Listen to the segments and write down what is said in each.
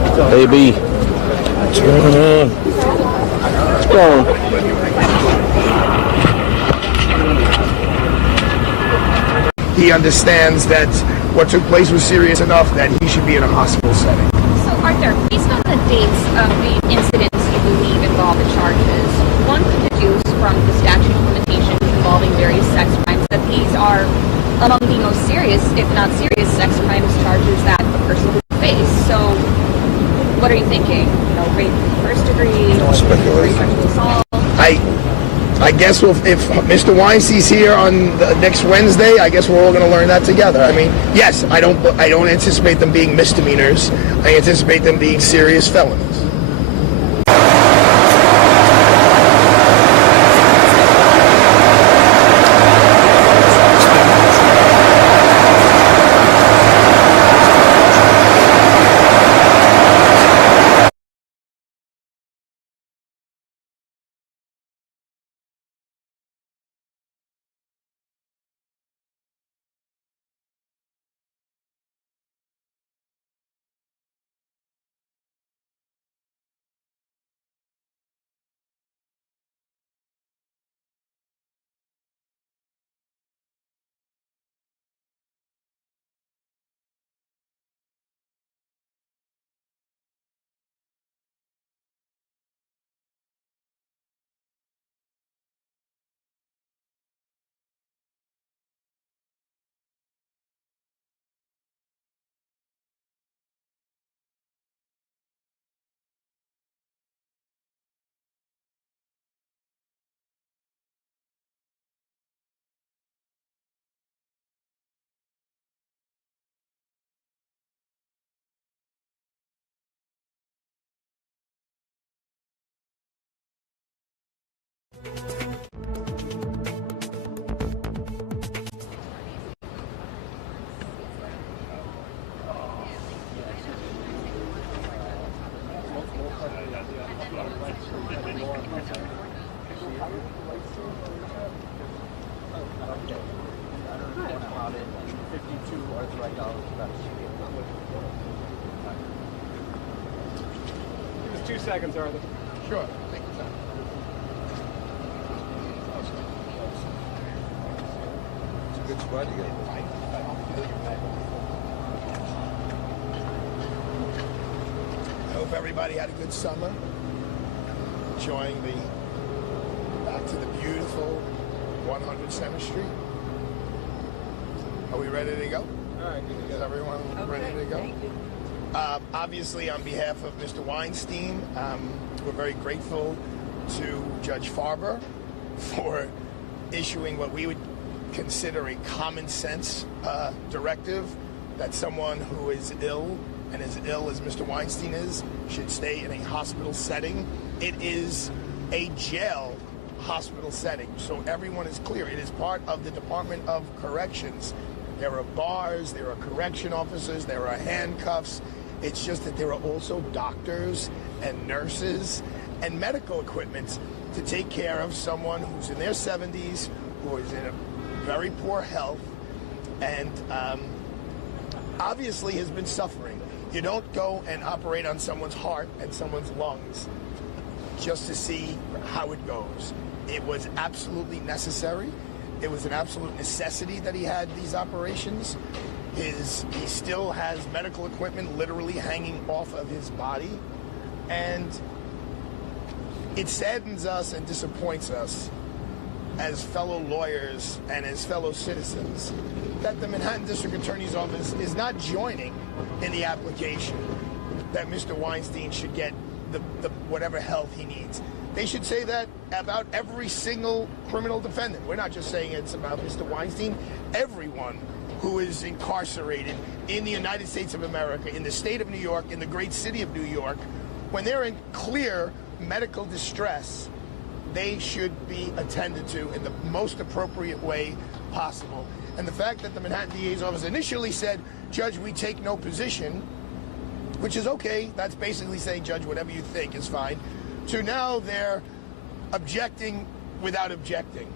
AB. What's going on? What's going on? He understands that what took place was serious enough that he should be in a hospital setting. So, Arthur, based on the dates of the incidents you believe involve the charges, one could deduce from the statute of limitations involving various sex crimes that these are among the most serious, if not serious, sex crimes charges that a person would face. So, what are you thinking? You know, rape first degree, or sexual assault? I guess if Mr. Weinstein's here on the next Wednesday, I guess we're all going to learn that together. I mean, yes, I don't anticipate them being misdemeanors. I anticipate them being serious felonies. Just 2 seconds, Arthur. Sure. Take your time. It's a good spot to get. I hope everybody had a good summer, enjoying back to the beautiful 100 Center Street. Are we ready to go? All right, good to Is go. everyone ready to go? Thank you. Obviously, on behalf of Mr. Weinstein, we're very grateful to Judge Farber for issuing what we would consider a common sense directive that someone who is ill and as ill as Mr. Weinstein is should stay in a hospital setting. It is a jail hospital setting, so everyone is clear. It is part of the Department of Corrections. There are bars, there are correction officers, there are handcuffs. It's just that there are also doctors and nurses and medical equipment to take care of someone who's in their 70s, who is in a very poor health, and obviously has been suffering. You don't go and operate on someone's heart and someone's lungs just to see how it goes. It was absolutely necessary. It was an absolute necessity that he had these operations. He still has medical equipment literally hanging off of his body. And it saddens us and disappoints us as fellow lawyers and as fellow citizens that the Manhattan District Attorney's Office is not joining in the application that Mr. Weinstein should get the whatever health he needs. They should say that about every single criminal defendant. We're not just saying it's about Mr. Weinstein. Everyone who is incarcerated in the United States of America, in the state of New York, in the great city of New York, when they're in clear medical distress, they should be attended to in the most appropriate way possible. And the fact that the Manhattan DA's office initially said, Judge, we take no position, which is okay. That's basically saying, Judge, whatever you think is fine. To now they're objecting without objecting.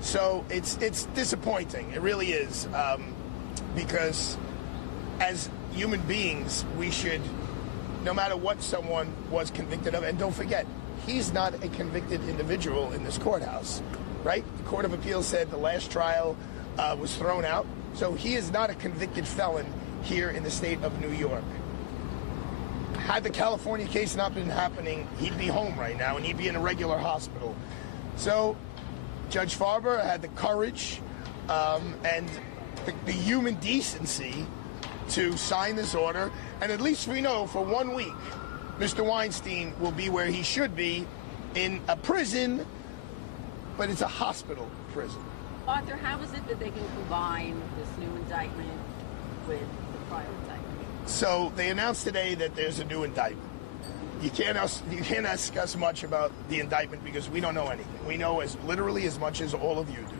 So it's disappointing. It really is. Because as human beings, we should no matter what someone was convicted of. And don't forget, he's not a convicted individual in this courthouse, right? The Court of Appeals said the last trial was thrown out, so he is not a convicted felon here in the state of New York. Had the California case not been happening, he'd be home right now and he'd be in a regular hospital. So Judge Farber had the courage and the human decency to sign this order, and at least we know for 1 week Mr. Weinstein will be where he should be, in a prison, but it's a hospital prison. Arthur, how is it that they can combine this new indictment with the prior indictment? So they announced today that there's a new indictment. You can't ask us much about the indictment because we don't know anything. We know literally as much as all of you do.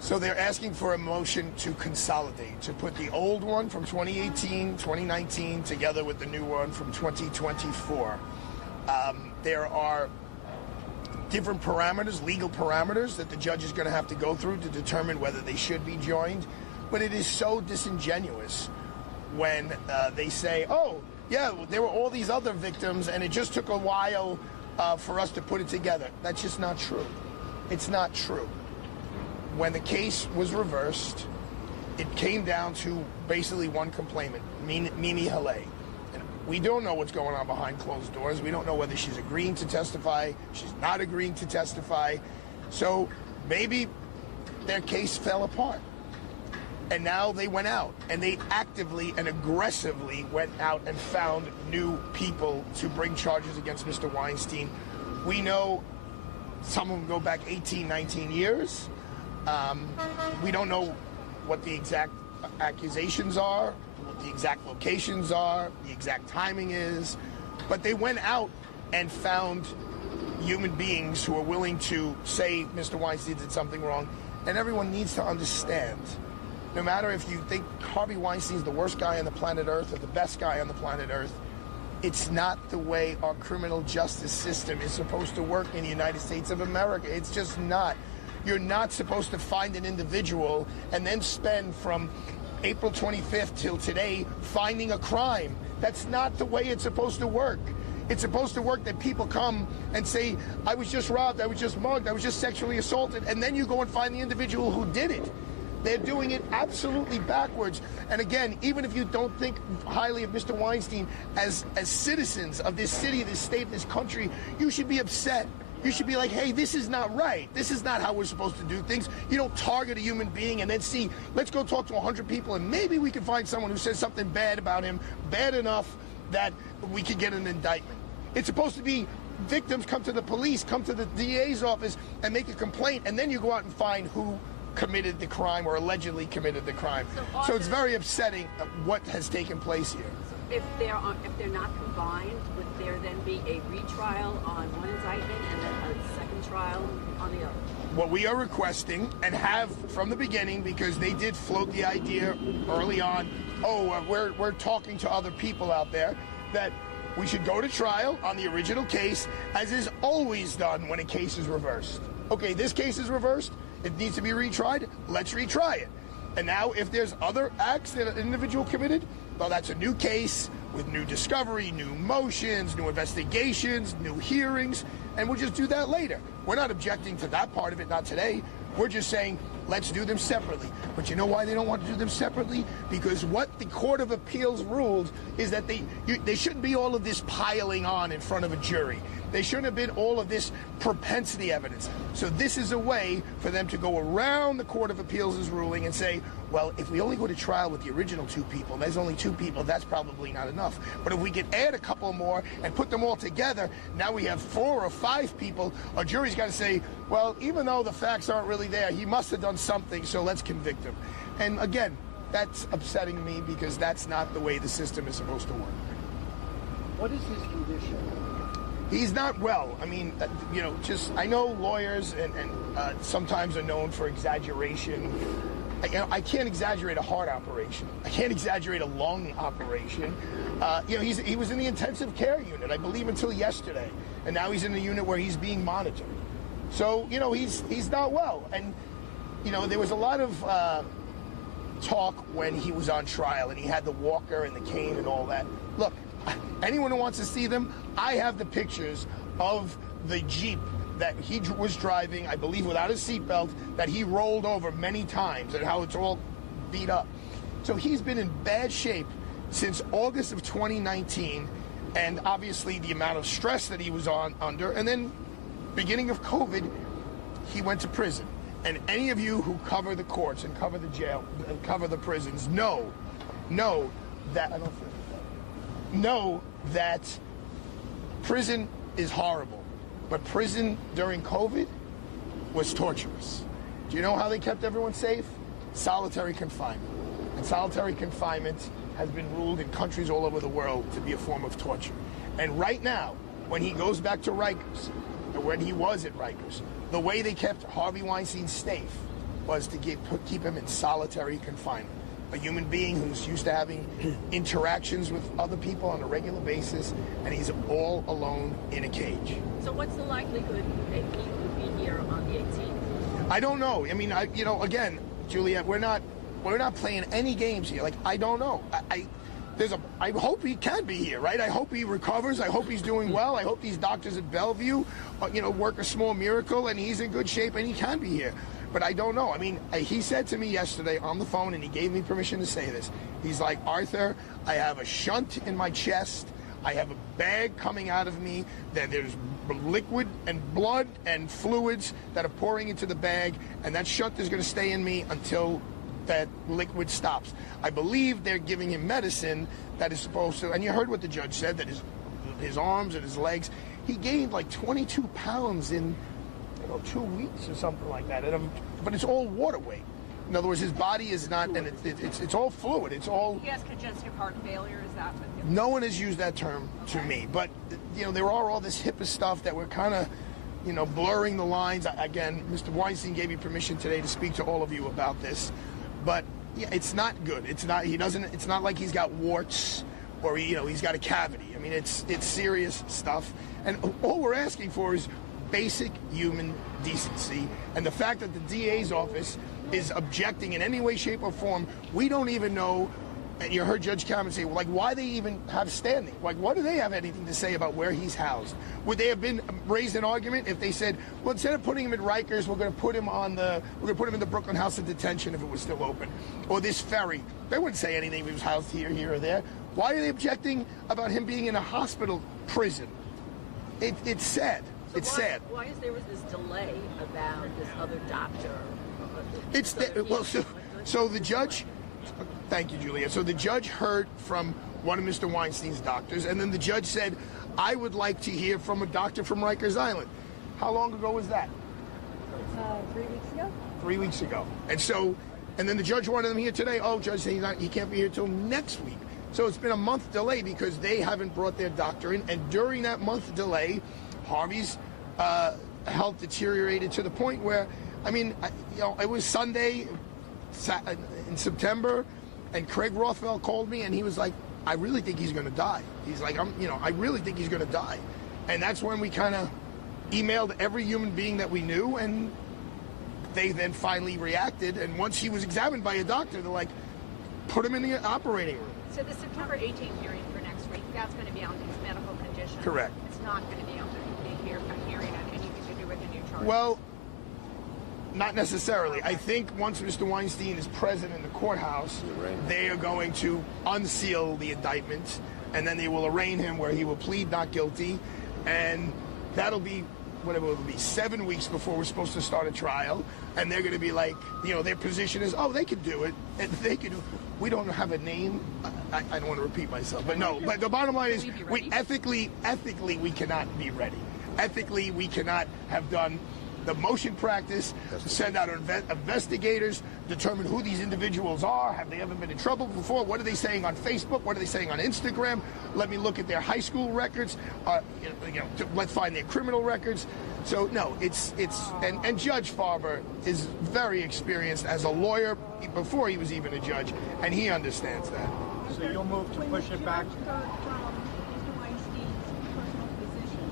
So they're asking for a motion to consolidate, to put the old one from 2018, 2019 together with the new one from 2024. There are different parameters, legal parameters, that the judge is going to have to go through to determine whether they should be joined. But it is so disingenuous when they say, oh, yeah, there were all these other victims and it just took a while for us to put it together. That's just not true. It's not true. When the case was reversed, it came down to basically one complainant, Mimi Haley. And we don't know what's going on behind closed doors. We don't know whether she's agreeing to testify, she's not agreeing to testify. So maybe their case fell apart. And now they went out, and they actively and aggressively went out and found new people to bring charges against Mr. Weinstein. We know some of them go back 18, 19 years. We don't know what the exact accusations are, what the exact locations are, the exact timing is, but they went out and found human beings who are willing to say Mr. Weinstein did something wrong. And everyone needs to understand, no matter if you think Harvey Weinstein is the worst guy on the planet Earth or the best guy on the planet Earth, it's not the way our criminal justice system is supposed to work in the United States of America. It's just not. You're not supposed to find an individual and then spend from April 25th till today finding a crime. That's not the way it's supposed to work. It's supposed to work that people come and say, I was just robbed, I was just mugged, I was just sexually assaulted, and then you go and find the individual who did it. They're doing it absolutely backwards. And again, even if you don't think highly of Mr. Weinstein, as citizens of this city, this state, this country, you should be upset. You should be like, hey, this is not right. This is not how we're supposed to do things. You don't target a human being and then see, let's go talk to 100 people and maybe we can find someone who says something bad about him, bad enough that we could get an indictment. It's supposed to be victims come to the police, come to the DA's office and make a complaint, and then you go out and find who committed the crime or allegedly committed the crime. So it's very upsetting what has taken place here. If they're not combined, would there then be a retrial on one indictment and then a second trial on the other? What we are requesting, and have from the beginning, because they did float the idea early on, we're talking to other people out there, that we should go to trial on the original case, as is always done when a case is reversed. Okay, this case is reversed, it needs to be retried, let's retry it. And now if there's other acts that an individual committed, well, that's a new case with new discovery, new motions, new investigations, new hearings, and we'll just do that later. We're not objecting to that part of it, not today. We're just saying, let's do them separately. But you know why they don't want to do them separately? Because what the Court of Appeals ruled is that they shouldn't be all of this piling on in front of a jury. They shouldn't have been all of this propensity evidence. So this is a way for them to go around the Court of Appeals' ruling and say, well, if we only go to trial with the original two people, and there's only two people, that's probably not enough. But if we could add a couple more and put them all together, now we have 4 or 5 people, a jury's got to say, well, even though the facts aren't really there, he must have done something, so let's convict him. And again, that's upsetting me because that's not the way the system is supposed to work. What is his condition? He's not well. I mean, I know lawyers and sometimes are known for exaggeration. I can't exaggerate a heart operation. I can't exaggerate a lung operation. He was in the intensive care unit, I believe, until yesterday. And now he's in the unit where he's being monitored. So, he's not well. And, there was a lot of talk when he was on trial and he had the walker and the cane and all that. Look, anyone who wants to see them, I have the pictures of the Jeep that he was driving, I believe without his seatbelt, that he rolled over many times and how it's all beat up. So he's been in bad shape since August of 2019, and obviously the amount of stress that he was under, and then beginning of COVID, he went to prison. And any of you who cover the courts and cover the jail and cover the prisons know that prison is horrible. But prison during COVID was torturous. Do you know how they kept everyone safe? Solitary confinement. And solitary confinement has been ruled in countries all over the world to be a form of torture. And right now, when he goes back to Rikers, or when he was at Rikers, the way they kept Harvey Weinstein safe was to keep him in solitary confinement. A human being who's used to having interactions with other people on a regular basis, and he's all alone in a cage. So what's the likelihood that he would be here on the 18th? I don't know. I mean, again, Juliet, we're not playing any games here. Like, I don't know. I hope he can be here, right? I hope he recovers. I hope he's doing well. I hope these doctors at Bellevue, work a small miracle and he's in good shape and he can be here. But I don't know. I mean, he said to me yesterday on the phone, and he gave me permission to say this. He's like, Arthur, I have a shunt in my chest. I have a bag coming out of me. There's liquid and blood and fluids that are pouring into the bag, and that shunt is going to stay in me until that liquid stops. I believe they're giving him medicine that is supposed to, and you heard what the judge said, that his arms and his legs, he gained like 22 pounds in 2 weeks or something like that. But it's all water weight. In other words, his body is not, and it's all fluid. It's all. He has congestive heart failure. Is that what? No one has used that term to me, but there are all this HIPAA stuff that we're kind of, blurring the lines. Again, Mr. Weinstein gave me permission today to speak to all of you about this, but yeah, it's not good. It's not. It's not like he's got warts or he's got a cavity. I mean, it's serious stuff, and all we're asking for is basic human decency. And the fact that the DA's office is objecting in any way, shape, or form, we don't even know. And you heard Judge Cameron say, why they even have standing? What do they have anything to say about where he's housed? Would they have been raised an argument if they said, well, instead of putting him at Rikers, we're going to put him in the Brooklyn House of Detention if it was still open, or this ferry? They wouldn't say anything if he was housed here, or there. Why are they objecting about him being in a hospital prison? It's sad. So it's sad. Why is there this delay about this other doctor? So the judge. Thank you, Julia. So the judge heard from one of Mr. Weinstein's doctors, and then the judge said, I would like to hear from a doctor from Rikers Island. How long ago was that? 3 weeks ago. 3 weeks ago. And then the judge wanted him here today. Oh, judge said he can't be here till next week. So it's been a month delay because they haven't brought their doctor in. And during that month delay, Harvey's health deteriorated to the point where, it was Sunday in September, and Craig Rothfeld called me, and he was like, I really think he's going to die. He's like, I really think he's going to die. And that's when we kind of emailed every human being that we knew, and they then finally reacted. And once he was examined by a doctor, they're like, put him in the operating room. So the September 18th hearing for next week, that's going to be on his medical condition. Correct. It's not going to be on the hearing on anything to do with the new charges. Well, not necessarily. I think once Mr. Weinstein is present in the courthouse, they are going to unseal the indictment, and then they will arraign him where he will plead not guilty, and that'll be whatever it will be, 7 weeks before we're supposed to start a trial, and they're going to be like, their position is, oh, they can do it, and they can do. We don't have a name. I don't want to repeat myself, but no. But the bottom line is, we ethically, we cannot be ready. Ethically, we cannot have done the motion practice, send out investigators, determine who these individuals are. Have they ever been in trouble before? What are they saying on Facebook? What are they saying on Instagram? Let me look at their high school records. Let's find their criminal records. So no, and Judge Farber is very experienced as a lawyer before he was even a judge, and he understands that. So you'll move to push it back? Mr. Weinstein's personal position,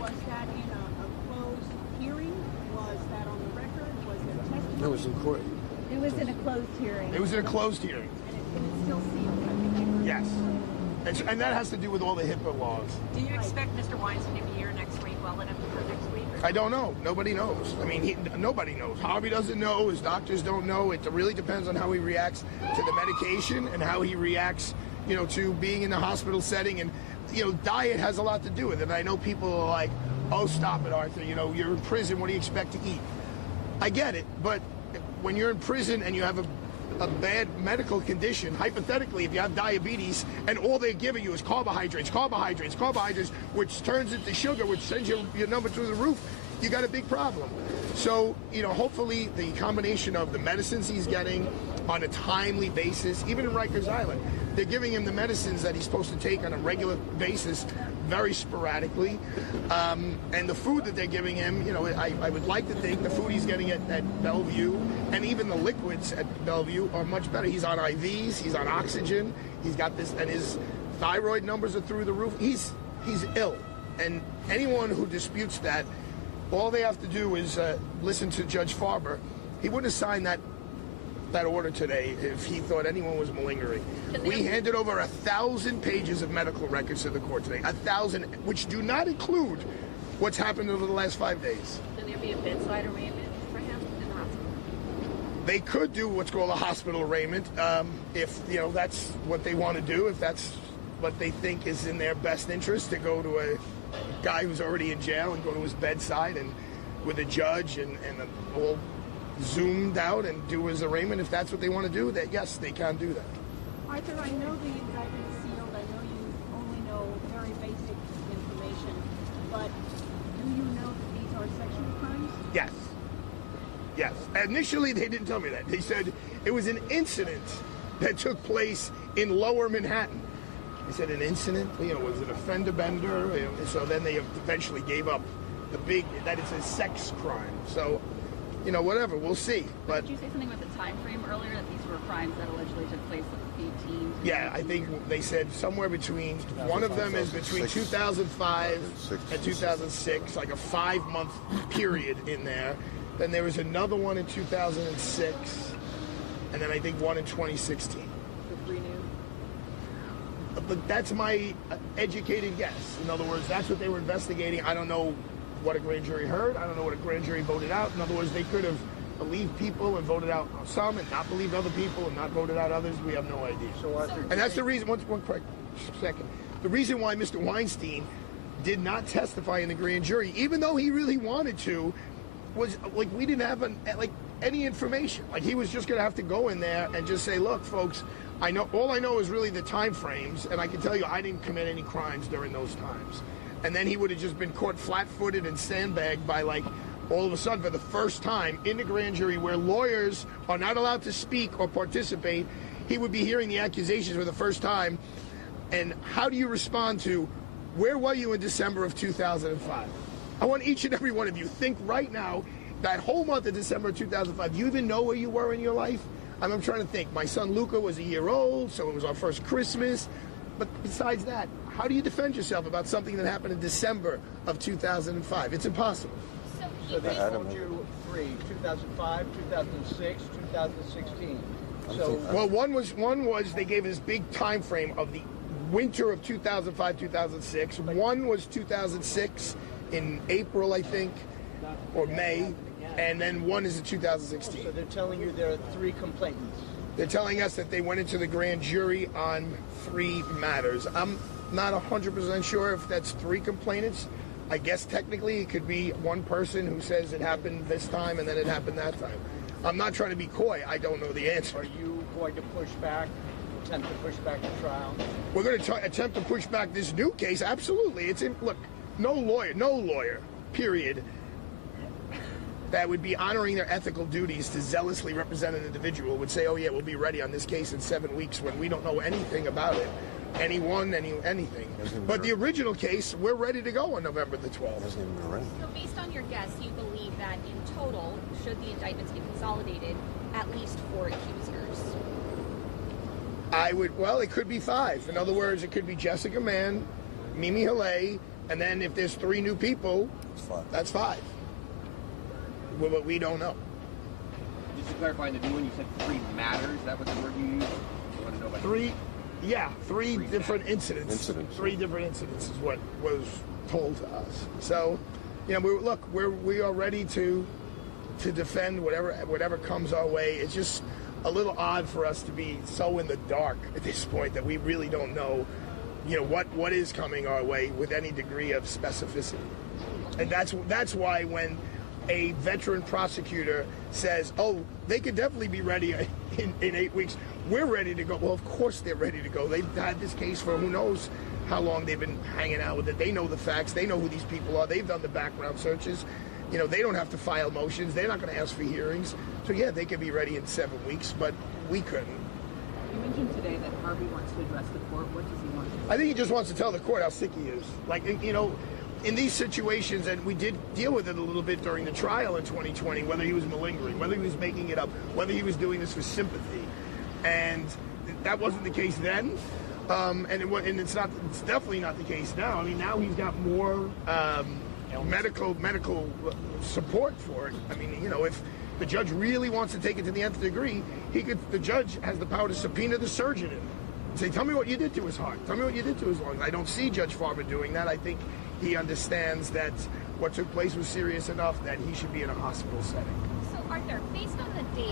was that in a closed hearing? Was that on the record? Was there testimony? That was in court. It was in a closed hearing. It was in a closed hearing. And it's still sealed, I think. Yes. And that has to do with all the HIPAA laws. Do you expect Mr. Weinstein to be here next week? Well, let him for next week? I don't know. Nobody knows. I mean, nobody knows. Harvey doesn't know. His doctors don't know. It really depends on how he reacts to the medication and how he reacts, to being in the hospital setting. And, diet has a lot to do with it. And I know people are like, oh, stop it, Arthur. You're in prison. What do you expect to eat? I get it. But when you're in prison and you have a bad medical condition, hypothetically, if you have diabetes and all they're giving you is carbohydrates, which turns into sugar, which sends your number through the roof, you got a big problem. So, hopefully the combination of the medicines he's getting on a timely basis, even in Rikers Island, they're giving him the medicines that he's supposed to take on a regular basis, very sporadically, and the food that they're giving him, I would like to think the food he's getting at Bellevue and even the liquids at Bellevue are much better. He's on IVs, he's on oxygen, he's got this, and his thyroid numbers are through the roof. He's ill, and anyone who disputes that, all they have to do is listen to Judge Farber. He wouldn't have signed that order today if he thought anyone was malingering. We handed over 1,000 pages of medical records to the court today, 1,000, which do not include what's happened over the last 5 days. Can there be a bedside arraignment for him in the hospital? They could do what's called a hospital arraignment if that's what they want to do, if that's what they think is in their best interest, to go to a guy who's already in jail and go to his bedside and with a judge and all zoomed out and do his arraignment. If that's what they want to do, that yes, they can do that. Arthur, I know the indictment is sealed. I know you only know very basic information, but do you know that these are sexual crimes? Yes. Yes. Initially, they didn't tell me that. They said it was an incident that took place in Lower Manhattan. They said an incident, was an offender bender. So then they eventually gave up that it's a sex crime. So, whatever, we'll see. But did you say something about the time frame earlier, that these were crimes that allegedly took place like 18? Yeah, I think they said somewhere between, one of them is between 2005 and 2006, like a 5-month period in there. Then there was another one in 2006, and then I think one in 2016. The 3 new? But that's my educated guess. In other words, that's what they were investigating. I don't know what a grand jury heard. I don't know what a grand jury voted out. In other words, they could have believed people and voted out some and not believed other people and not voted out others. We have no idea. So Arthur, and that's the reason, one quick second, the reason why Mr. Weinstein did not testify in the grand jury, even though he really wanted to, was like we didn't have any information. Like he was just going to have to go in there and just say, look, folks, all I know is really the time frames, and I can tell you I didn't commit any crimes during those times. And then he would have just been caught flat-footed and sandbagged by, all of a sudden, for the first time in the grand jury where lawyers are not allowed to speak or participate, he would be hearing the accusations for the first time. And how do you respond to, where were you in December of 2005? I want each and every one of you think right now, that whole month of December of 2005, do you even know where you were in your life? I'm trying to think. My son Luca was a year old, so it was our first Christmas. But besides that, how do you defend yourself about something that happened in December of 2005? It's impossible. so they told you 3, 2005, 2006, 2016. So Well, one was they gave this big time frame of the winter of 2005, 2006. One was 2006 in April, I think, or May, and then one is in 2016. so they're telling you there are 3 complainants. They're telling us that they went into the grand jury on 3 matters. I'm not 100% sure if that's 3 complainants. I guess technically it could be one person who says it happened this time and then it happened that time. I'm not trying to be coy. I don't know the answer. Are you going to push back, attempt to push back the trial? We're going to attempt to push back this new case. Absolutely. Look, no lawyer, period, that would be honoring their ethical duties to zealously represent an individual would say, oh yeah, we'll be ready on this case in 7 weeks when we don't know anything about it. Anything. But the original case, we're ready to go on November the 12th. So based on your guess, you believe that in total, should the indictments be consolidated, at least 4 accusers? It could be 5. In other words, it could be Jessica Mann, Mimi Haley, and then if there's 3 new people, that's 5. But we don't know. Just to clarify, in the new one, you said 3 matters. Is that what the word you used? I want to know about Three different incidents. 3 different incidents is what was told to us. So, you know, we are ready to defend whatever comes our way. It's just a little odd for us to be so in the dark at this point that we really don't know, you know, what is coming our way with any degree of specificity. And that's why when a veteran prosecutor says, "Oh, they could definitely be ready in 8 weeks," we're ready to go. Well, of course they're ready to go. They've had this case for who knows how long they've been hanging out with it. They know the facts. They know who these people are. They've done the background searches. You know, they don't have to file motions. They're not going to ask for hearings. So, yeah, they could be ready in 7 weeks, but we couldn't. You mentioned today that Harvey wants to address the court. What does he want to do? I think he just wants to tell the court how sick he is. Like, you know, in these situations, and we did deal with it a little bit during the trial in 2020, whether he was malingering, whether he was making it up, whether he was doing this for sympathy. And that wasn't the case then. And it's definitely not the case now. I mean, now he's got more medical support for it. I mean, you know, if the judge really wants to take it to the nth degree, the judge has the power to subpoena the surgeon in. Say, tell me what you did to his heart. Tell me what you did to his lungs. I don't see Judge Farber doing that. I think he understands that what took place was serious enough that he should be in a hospital setting. So, Arthur, based on the date